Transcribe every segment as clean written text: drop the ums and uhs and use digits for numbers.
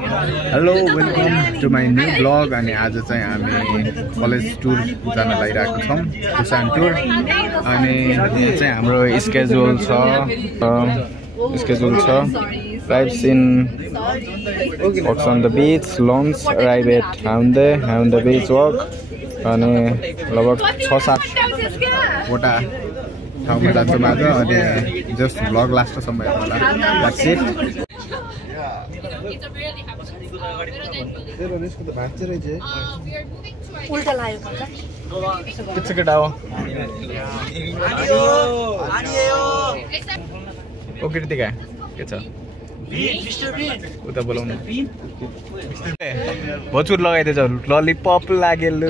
Hello welcome to my new vlog. अनि आज चाहिँ हामी कलेज टुर जान लागिरहेको छौँ, बुसान टुर। अनि यो चाहिँ हाम्रो स्केड्युल छ Arrives in walks on the beach, lunch, arrive at Haeundae beach walk. अनि लगभग 6-7 वटा ठाउँमा जान्छौँ आज। अनि जस्ट भ्लग लास्टसम्म हेर्नु होला। That's it. के केटा हो? ओ कृतिका के छ? उता बोलाउनु। भचुर लगाइदिएछ, ललिपप लागेल।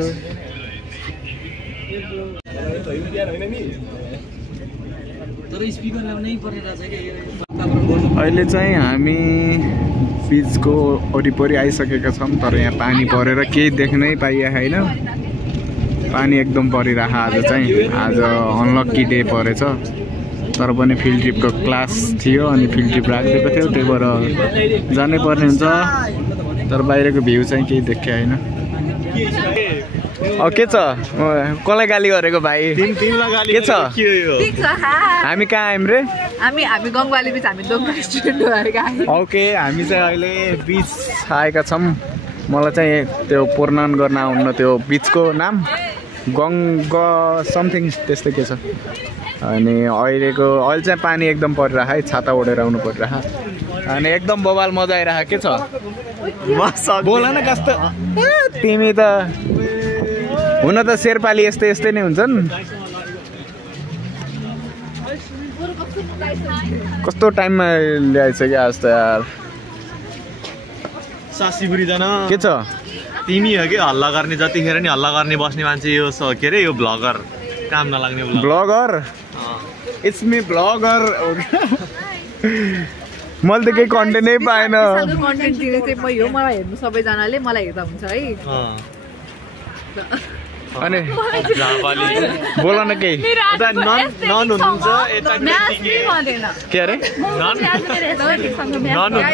अहिले चाहिँ हामी बीचको वरिपरि आइसकेका छौँ, तर यहाँ पानी परेर केही देख्नै पाइएको छैन। पानी एकदम परिरहेको आज चाहिँ। आज अनलक्की डे परेछ, तर पनि फिल्ड ट्रिपको क्लास थियो अनि फिल्ड ट्रिप राखिदिएको थियो, त्यही भएर जानै पर्ने हुन्छ। तर बाहिरको भ्यू चाहिँ केही देखेको छैन। के छ? कसलाई गाली गरेको भाइ? के छ? हामी कहाँ आयौँ रे? हामी गङ्गवाली बिच, हामी दोङ रेस्टुरेन्ट भएका। ओके, हामी चाहिँ अहिले बिच आएका छौँ। मलाई चाहिँ त्यो प्रोनाउन गर्न आउन्न त्यो बिचको नाम, गङ्ग समथिङ त्यस्तै के छ। अनि अहिले चाहिँ पानी एकदम परिरहेको है, छाता ओढेर आउनु परिरहेको। अनि एकदम बवाल मजा आइरहेको। के छ? बोल न कस्तो तिमी त। हुन त शेर्पाली यस्तै नै हुन्छन्। कस्तो टाइममा ल्याइसक्यो आज त यार। सासीबुरी जान के छ? तिमी हो कि हल्ला गर्ने, जतिखेर नि हल्ला गर्ने बस्ने मान्छे यो के अरे यो भ्लगर, काम नलाग्ने ब्लगर। It's me bagger. मैले त केही कन्टेन्टै पाएन। कन्टेन्ट दिने चाहिँ म हो, मलाई हेर्नु सबैजनाले, मलाई हेर्दा हुन्छ है। अनि बोल न केही। के अरे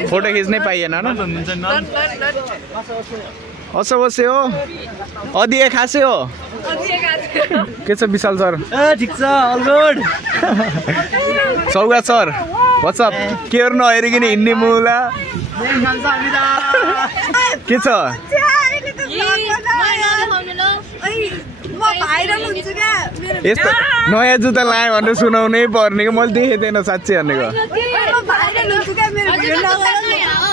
फोटो खिच्नै पाइएन न? असो बसे हो, अधिए खासे हो। के छ विशाल सर? ठिक छ, अल गुड। सौगात सर व्हाट्सअप? केयर नहेरिकन हिँड्ने मुला। के छ? यस्तो नयाँ जुत्ता लायो भनेर सुनाउनै पर्ने कि? मैले देखेको थिएन साँच्चै भनेको।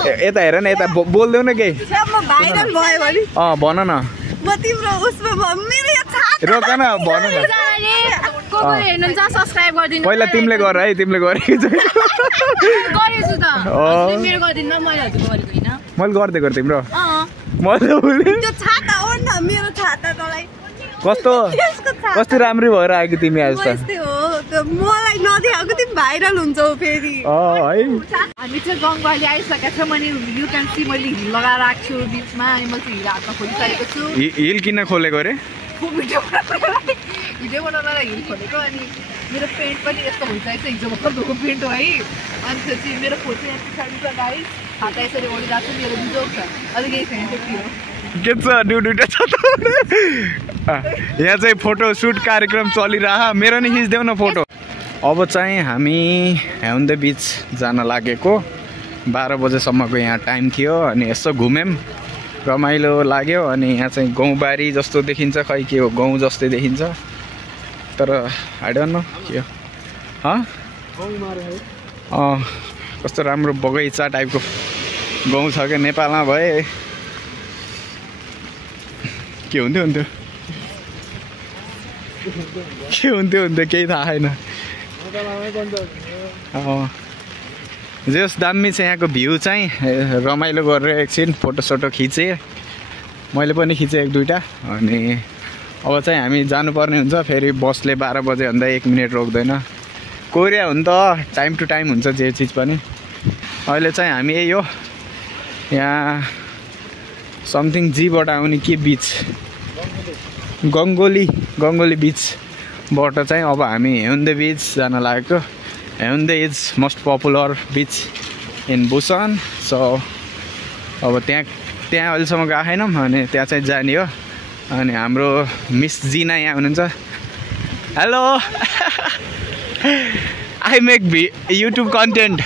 यता हेर न, यता बोल्देऊ न केही। भन न। रोक न, भन न। पहिला तिमीले गर है, तिमीले गरेको मैले गरिदिएको तिम्रो। कस्तो राम्रो भएर आएको तिमी आज त। मलाई नदेखाएको तिमी भाइरल हुन्छौ फेरि। हामी चाहिँ गङ्गवाली आइसकेका छौँ। अनि यु क्यान सी मैले हिल लगाएर आएको छु बिचमा। अनि मैले चाहिँ हिल हातमा खोलिसकेको छु। हिल किन खोलेको अरे? भिडियो बनाउनलाई हिल खोलेको। अनि मेरो पेन्ट पनि यस्तो भइसकेको छ, हिजो भर्खर धोएको पेन्ट हो है। अनि त्यसपछि मेरो फोटो यहाँ पछाडि छ गाइस, हात यसरी ओढिरहेको छु। मेरो बिजोक छ, अझै केही छैन। त्यति हो। के छ? दुईटा छ त। यहाँ चाहिँ फोटो सुट कार्यक्रम चलिरह। मेरो नि खिच्देऊ न फोटो। अब चाहिँ हामी हाएउन्डे बिच जान लागेको। 12 बजेसम्मको यहाँ टाइम थियो। अनि यसो घुम्यौँ, रमाइलो लाग्यो। अनि यहाँ चाहिँ गाउँबारी जस्तो देखिन्छ, खै के हो, गाउँ जस्तै देखिन्छ। तर आई डोन्ट नो के हो। कस्तो राम्रो बगैँचा टाइपको गाउँ छ क्या नेपालमा। भए के हुन्थ्यो केही थाहा छैन। जस दामी छ यहाँको भ्यू चाहिँ। रमाइलो गरेर एकछिन फोटोसोटो खिचेँ, मैले पनि खिचेँ 1-2टा। अनि अब चाहिँ हामी जानुपर्ने हुन्छ। फेरि बसले 12 बजे भन्दा 1 मिनट रोक्दैन। कोरिया हो नि त, टाइम टु टाइम हुन्छ जे चिज पनि। अहिले चाहिँ हामी यही हो, यहाँ समथिङ जीबाट आउने के बिच, गङ्गोली बिचबाट चाहिँ अब हामी हाएउन्डे बिच जान लागेको। Haeundae is most popular beach in Busan. So अब त्यहाँ अहिलेसम्म गएको छैनौँ अनि त्यहाँ चाहिँ जाने हो। अनि हाम्रो मिस जिना यहाँ हुनुहुन्छ। Hello I make YouTube content,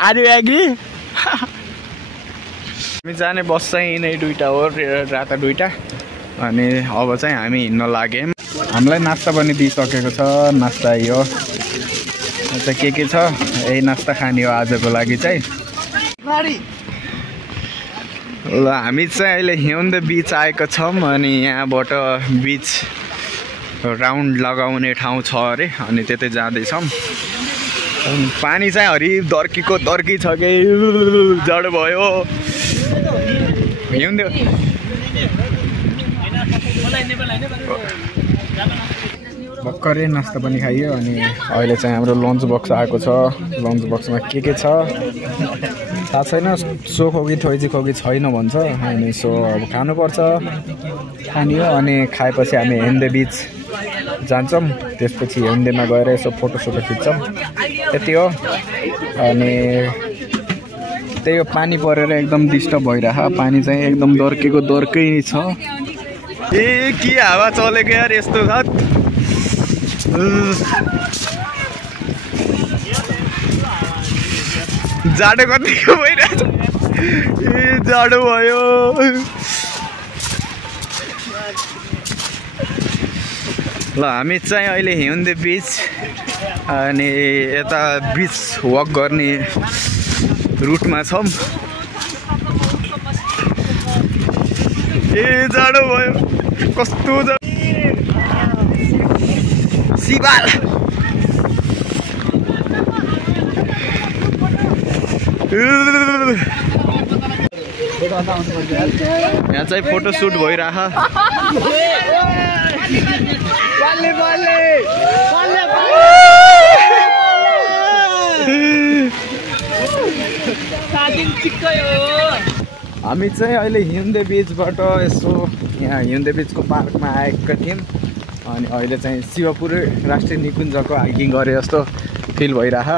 are you agree? हामी जाने बस चाहिँ यिनै दुईवटा हो, राता दुईवटा। अनि अब चाहिँ हामी हिँड्न लाग्यौँ। हामीलाई नास्ता पनि दिइसकेको छ, नास्ता यो चाहिँ के छ यही नास्ता खाने हो आजको लागि चाहिँ। ल हामी चाहिँ अहिले हिउँदे बिच आएको छौँ अनि यहाँबाट बिच राउन्ड लगाउने ठाउँ छ अरे, अनि त्यतै जाँदैछौँ। पानी चाहिँ दर्कीको दर्की छ कि जाडो भयो। हिउँदे भर्खरै नास्ता पनि खाइयो अनि अहिले चाहिँ हाम्रो लन्च बक्स आएको छ। लन्च बक्समा के छ थाहा छैन, सो खोकी थोइजी खोकी छैन भन्छ। अनि सो अब खानुपर्छ, खाने हो। अनि खाएपछि हामी हिउँदे बिच जान्छौँ, त्यसपछि हिउँदेमा गएर यसो फोटोसोटो खिच्छौँ, त्यति हो। अनि त्यही हो, पानी परेर एकदम डिस्टर्ब भइरह, पानी चाहिँ एकदम दर्केको दर्कै छ। ए के हावा चलेको यार यस्तो छ। जाडो कतिको भइरहेछ, ए जाडो भयो। ल हामी चाहिँ अहिले हिउँदे बिच अनि यता बिच वक गर्ने रुटमा छौँ। ए जाडो भयो, कस्तो सिबाल। यहाँ चाहिँ फोटोसुट भइरह। हामी चाहिँ अहिले हिउँदे बिचबाट यसो यहाँ हिउँदे बिचको पार्कमा आएका थियौँ। अनि अहिले चाहिँ शिवपुर राष्ट्रिय निकुञ्जको हाइकिङ गरे जस्तो फिल भइरह।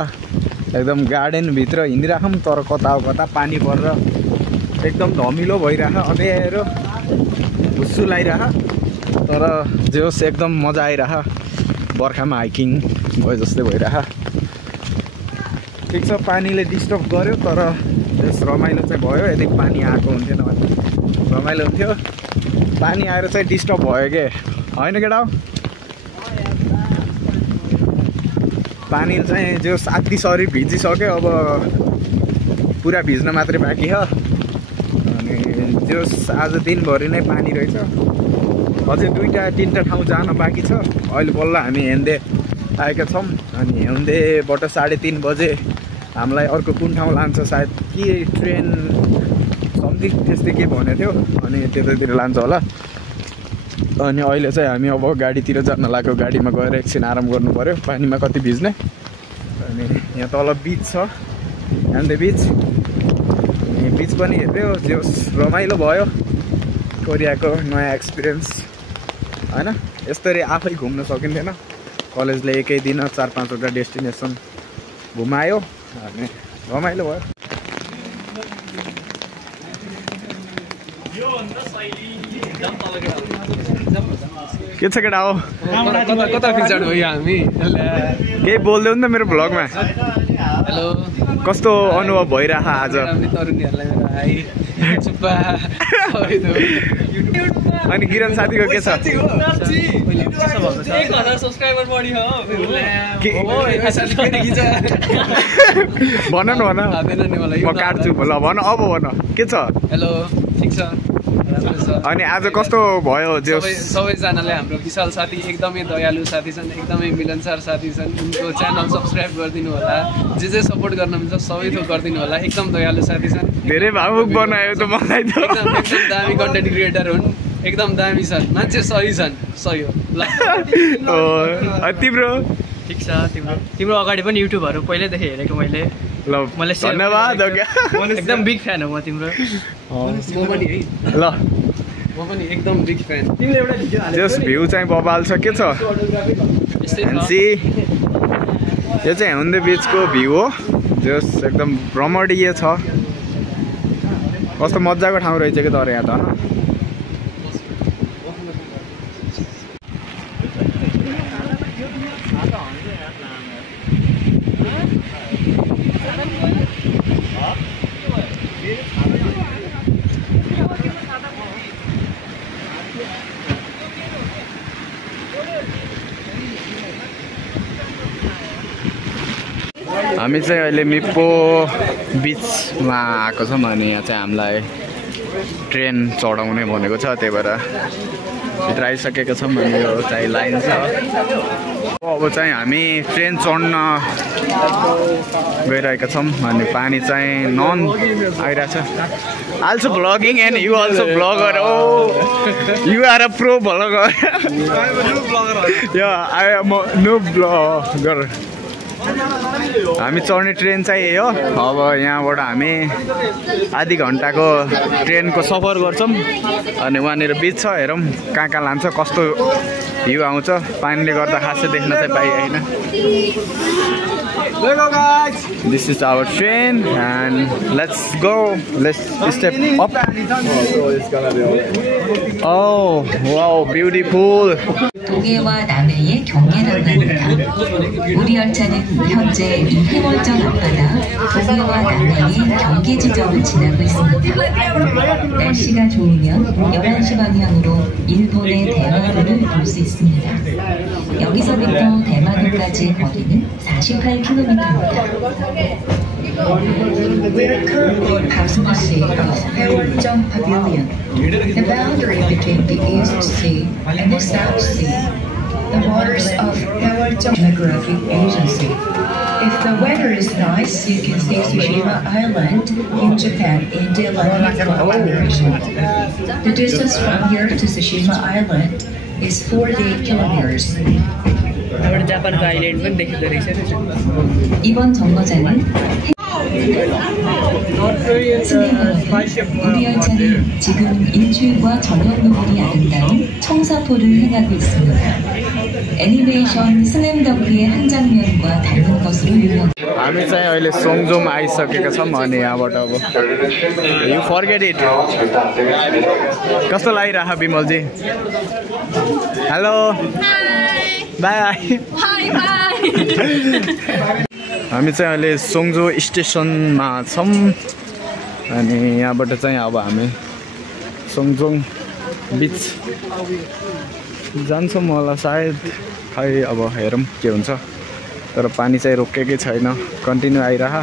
एकदम गार्डनभित्र हिँडिराखौँ तर कता कता पानी परेर एकदम धमिलो भइरह, अँध्यारो हुस्सु लागिरह। तर जे होस् एकदम मजा आइरह, बर्खामा हाइकिङ भयो जस्तै भइरह। ठिक छ, पानीले डिस्टर्ब गर्यो तर त्यस रमाइलो चाहिँ भयो। यदि पानी आएको हुन्थेन भने रमाइलो हुन्थ्यो। पानी आएर चाहिँ डिस्टर्ब भयो के होइन केटा? पानी चाहिँ जो साथी शरीर भिजिसक्यो, अब पुरा भिज्न मात्रै बाँकी छ। अनि जो आज दिनभरि नै पानी रहेछ, अझै 2-3टा ठाउँ जान बाँकी छ। अहिले बल्ल हामी हिउँदे आएका छौँ। अनि हिउँदेबाट 3:30 बजे हामीलाई अर्को कुन ठाउँ लान्छ, सायद के ट्रेन समथिङ त्यस्तै के भनेको थियो, अनि त्यतातिर लान्छ होला। अनि अहिले चाहिँ हामी अब गाडीतिर जान लाग्यो। गाडीमा गएर एकछिन आराम गर्नु पऱ्यो, पानीमा कति भिज्ने। अनि यहाँ तल बिच छ, हिउँदे बिच। अनि बिच पनि हेऱ्यो, जे रमाइलो भयो। कोरियाको नयाँ एक्सपिरियन्स होइन, यस्तरी आफै घुम्न सकिन्थेन। कलेजले एकै दिन 4-5वटा डेस्टिनेसन घुमायो अनि रमाइलो भयो। के छ केटा हो? कता फिल्ड हो हामी? केही बोल्दै नि त मेरो भ्लगमा। हेलो, कस्तो अनुभव भइरह आज? अनि किरण साथीको के छ? भन न भन, म काट्छु। ल भन, अब भन के छ? हेलो, ठिक छ। अनि आज कस्तो भयो? सबैजनाले हाम्रो विशाल साथी एकदमै दयालु साथी छन्, एकदमै मिलनसार साथी छन्। उनको च्यानल सब्सक्राइब गरिदिनु होला, जे सपोर्ट गर्नुहुन्छ सबै थोक गरिदिनु होला। एकदम दयालु साथी छन्, धेरै भावुक बनायो त मलाई त। एकदम दामी कन्टेन्ट क्रिएटर हुन्, एकदम दामी छन्, मान्छे सही छन्। सही हो। ल तिम्रो ठिक छ। तिम्रो अगाडि पनि युट्युबहरू पहिल्यैदेखि हेरेको मैले। ल धन्यवाद। एकदम बिग फ्यान हो म तिम्रो। म पनि है। ल म पनि एकदम बिग फ्यान। तिमीले एउटा भिडियो हाल्यो, जस भ्यू चाहिँ बबाल छ। के छ? यो चाहिँ हिउँदे बिचको भ्यू हो, जस एकदम रमणीय छ। कस्तो मजाको ठाउँ रहेछ कि तर यहाँ त होइन हामी चाहिँ अहिले मिप्पो बिचमा आएको छौँ अनि यहाँ चाहिँ हामीलाई ट्रेन चढाउने भनेको छ त्यही भएर भित्र आइसकेको छौँ अनि यो चाहिँ लाइन छ अब चाहिँ हामी ट्रेन चढ्न गइरहेका छौँ अनि पानी चाहिँ नन आइरहेछ आल्सो ब्लगिङ and you also vlogger oh you are a pro vlogger I am no vlogger हामी चढ्ने ट्रेन चाहिँ हो अब यहाँबाट हामी आधी घन्टाको ट्रेनको सफर गर्छौँ अनि वहाँनिर बिच छ हेरौँ कहाँ कहाँ लान्छ कस्तो भ्यू आउँछ पानीले गर्दा खासै देख्न चाहिँ पाइएन This is our train and let's go. Let's step up. Oh, wow, beautiful. 동해와 남해의 경계를 만납니다. 우리 열차는 현재 해월정 앞바다 동해와 남해의 경계 지점을 지나고 있습니다. 날씨가 좋으면 11시 방향으로 일본의 대마도를 볼 수 있습니다. 여기서부터 대마도까지의 거리는 48km입니다. We're currently passing the sea of Haewoljeong Pavilion, the boundary between the East Sea and the South Sea. The waters of Haewoljeong Geographic Agency. If the weather is nice, you can see Tsushima Island in Japan in the Atlantic Ocean. The distance from here to Tsushima Island is 48 kilometers. जापानको island पनि देखिँदो रहेछ 이번 정거장은 우리 열차는 지금 인출과 전용로물이 아름다운 청사포를 향하고 있습니다. 애니메이션 슬램덩크의 한 장면과 닮은 것으로 유명합니다. हामी चाहिँ अहिले सोङजोम आइसकेका छौँ अनि यहाँबाट अब यु फर्गेट इट कस्तो लागिरह बिमलजी हेलो बाई हामी चाहिँ अहिले सोङजो स्टेसनमा छौँ अनि यहाँबाट चाहिँ अब हामी सोङजोङ बिच जान्छौँ होला सायद खै अब हेरौँ के हुन्छ तर पानी चाहिँ रोकेकै छैन कन्टिन्यू आइरह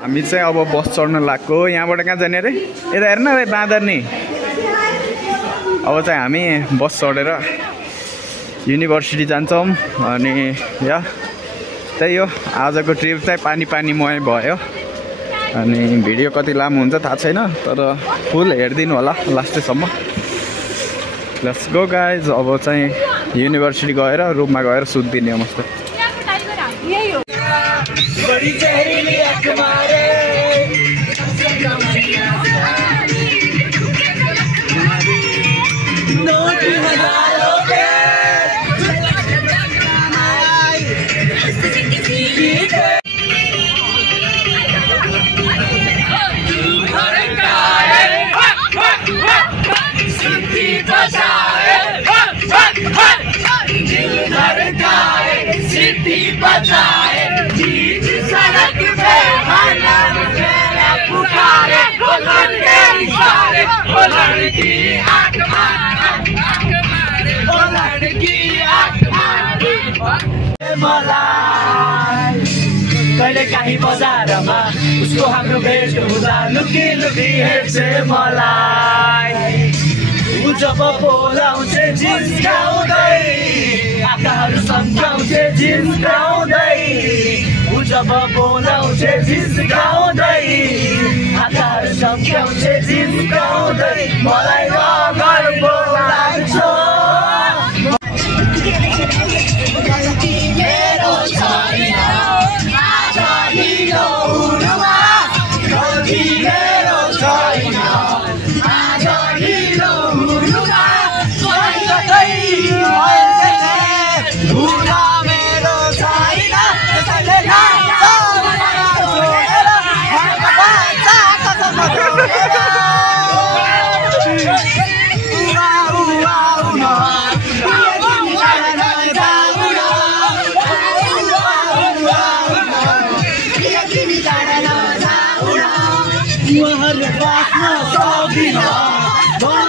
हामी चाहिँ अब बस चढ्न लाग्यो यहाँबाट कहाँ जाने अरे यता हेर्न भाइ बाँदर नि अब चाहिँ हामी बस चढेर युनिभर्सिटी जान्छौँ अनि या त्यही हो आजको ट्रिप चाहिँ पानीमय भयो अनि भिडियो कति लामो हुन्छ थाहा छैन तर फुल हेरिदिनु होला लास्टैसम्म लेट्स गो गाइज अब चाहिँ युनिभर्सिटी गएर रुममा गएर सुत्दिने मस्त कहिले काहीँ बजारमा उसको हाम्रो भेट हुँदा लुकी लुकी हेर्छ मलाई उ जब बोलाउँछ जिस्काउँदै आँखाहरू सम्झाउँछ जिस्काउँदै उ जब बोलाउँछ जिस्काउँदै आँखाहरू सम्झाउँछ जिस्काउँदै मलाई गर्व लाग्छ मेरो छैन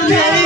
भने